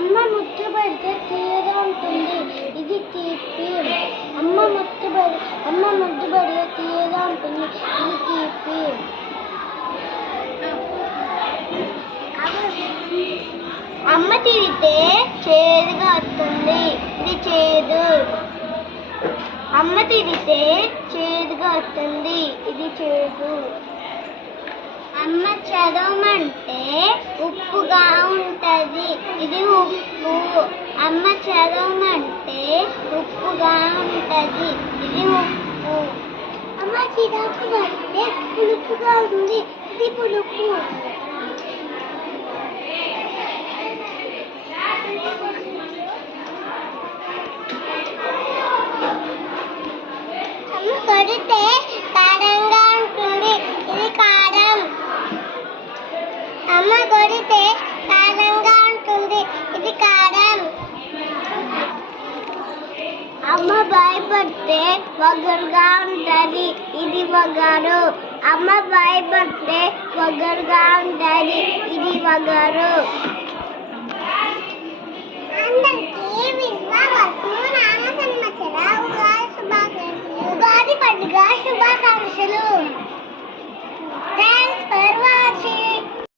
అమ్మ ముద్దు పెడితే తీయగా ఉంటుంది. ఇది తీపి. అమ్మ ముద్దు పెడి అమ్మ ముద్దు పెడితే తీయగా ఉంటుంది. ఇది తీపి. అమ్మ తిరిగితే చేదుగా వస్తుంది. ఇది చేదు. అమ్మ తిరిగితే చేదుగా వస్తుంది. ఇది చేదు. అమ్మ చదవమంటే ఉప్పుగా ఉంటది ఇది ఉప్పు. అమ్మ చదవమంటే ఉప్పుగా ఉంటది. ఇది ఉప్పు. అమ్మ చిరాకు అంటే పులుపుగా ఉంది. ఇది పులుపు. కొడితే కారంగా ఉంటుంది. ఇది కారం. అమ్మ కొడితే కారంగా ఉంటుంది ఇది కారం అమ్మ భయపడితే వగరుగా ఉంటది. ఇది వగరు అమ్మ భయపడితే వగరుగా ఉంటది. ఇది వగరు ఉగాది పండుగ శుభాకాంక్షలు.